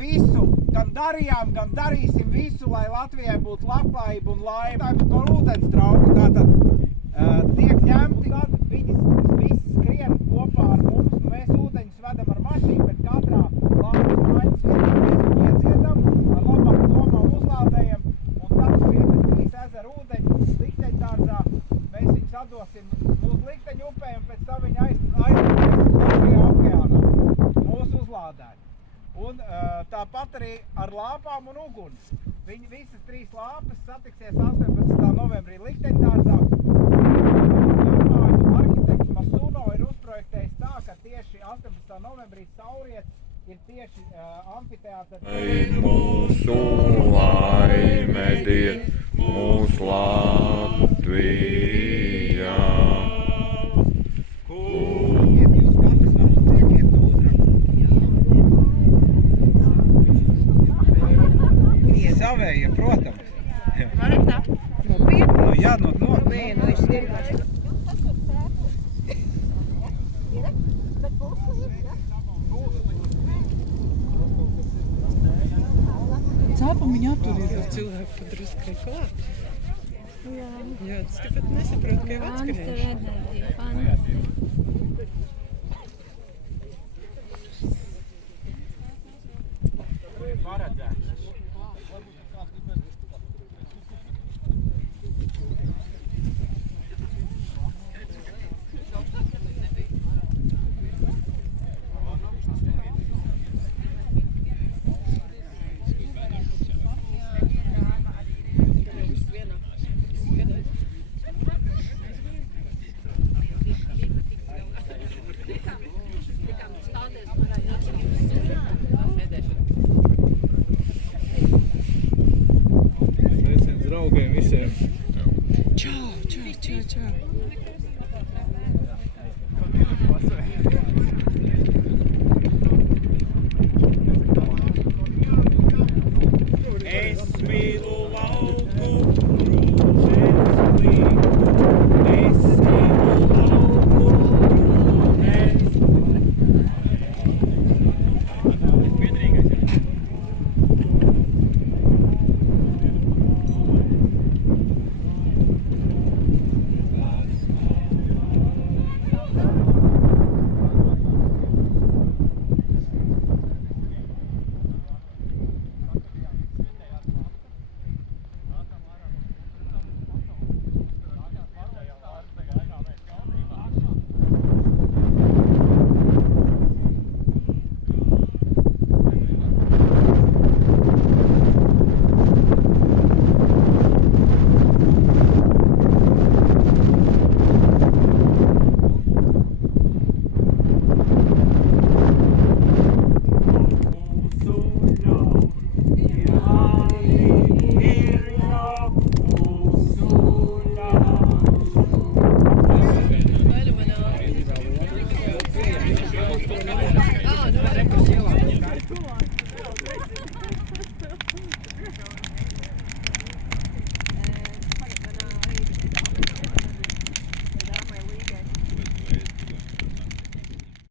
visu, gan darījām, gan darīsim visu, lai Latvijai būtu labklājība un laime. To ūdens trauku tātad tiek ņemti, viņi visi skrien kopā ar mums, un mēs ūdeņus vedam ar mašīnu, bet katrā Latvijas maiņas vietā mēs viņu iedziedam, ar labām domām uzlādējam, un tad šie 3 ezeru ūdeņi likteņdārzā, mēs viņus atdosim mūsu likteņu upē, un pēc tam viņi aizpūties Latvijā okeānā, mūsu uzlādēt. Un tāpat arī ar lāpām un uguni. Viņi visas 3 lāpas satiksies 18. novembrī likteņdārzā. Japāņu arhitekts Masuno ir uzprojektējis tā, ka tieši 18. novembrī sauriet ir tieši amfiteātra. Mūsu laime dien, mūsu Latvijā. Savējie, protams. Varam tā? Nopietni? Nu, jā, nopietni. Nu, es vienkārši. Cēpumiņu atturīt, bet cilvēki pat druskai klāt. Jā, tas ka pat nesaprot, ka jau atskrējuši. Paredzēts.